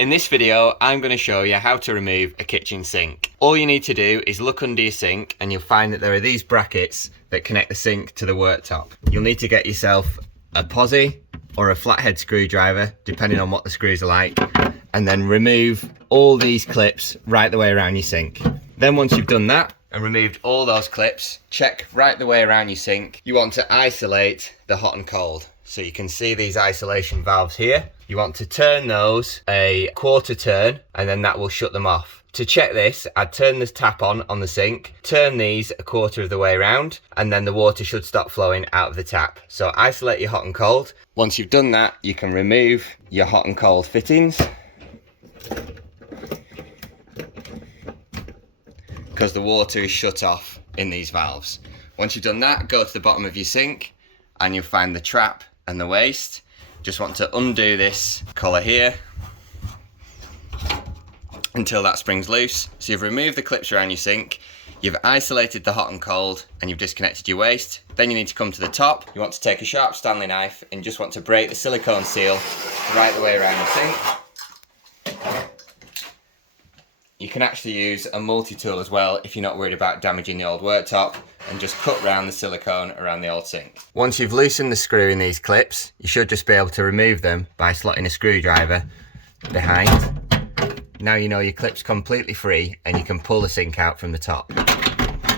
In this video, I'm going to show you how to remove a kitchen sink. All you need to do is look under your sink and you'll find that there are these brackets that connect the sink to the worktop. You'll need to get yourself a posi or a flathead screwdriver, depending on what the screws are like, and then remove all these clips right the way around your sink. Then once you've done that and removed all those clips, check right the way around your sink. You want to isolate the hot and cold. So you can see these isolation valves here. You want to turn those a quarter turn and then that will shut them off. To check this, I'd turn the tap on the sink, turn these a quarter of the way around, and then the water should stop flowing out of the tap. So isolate your hot and cold. Once you've done that, you can remove your hot and cold fittings, because the water is shut off in these valves. Once you've done that, go to the bottom of your sink and you'll find the trap and the waste. Just want to undo this collar here until that spring's loose. So you've removed the clips around your sink, you've isolated the hot and cold, and you've disconnected your waste. Then you need to come to the top. You want to take a sharp Stanley knife and just want to break the silicone seal right the way around your sink. You can actually use a multi-tool as well if you're not worried about damaging the old worktop, and just cut round the silicone around the old sink. Once you've loosened the screw in these clips, you should just be able to remove them by slotting a screwdriver behind. Now you know your clip's completely free and you can pull the sink out from the top.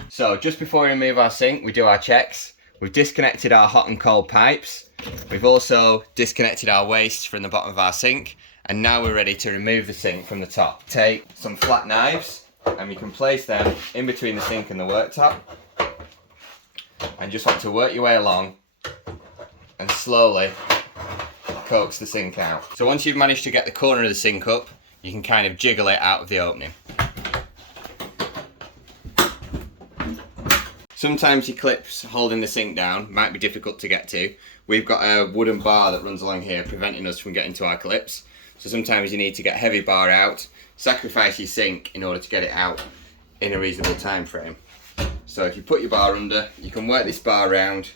So just before we remove our sink, we do our checks. We've disconnected our hot and cold pipes. We've also disconnected our waste from the bottom of our sink. And now we're ready to remove the sink from the top. Take some flat knives and you can place them in between the sink and the worktop. And just want to work your way along and slowly coax the sink out. So once you've managed to get the corner of the sink up, you can kind of jiggle it out of the opening. Sometimes your clips holding the sink down might be difficult to get to. We've got a wooden bar that runs along here preventing us from getting to our clips. So sometimes you need to get a heavy bar out, sacrifice your sink in order to get it out in a reasonable time frame. So if you put your bar under, you can work this bar around.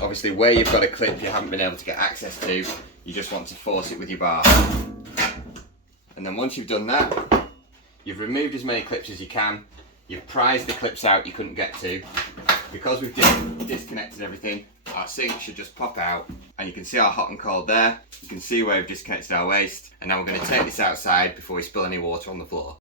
Obviously where you've got a clip you haven't been able to get access to, you just want to force it with your bar. And then once you've done that, you've removed as many clips as you can, you've prized the clips out you couldn't get to. Because we've disconnected everything, our sink should just pop out, and you can see our hot and cold there. You can see where we've disconnected our waste, and now we're going to take this outside before we spill any water on the floor.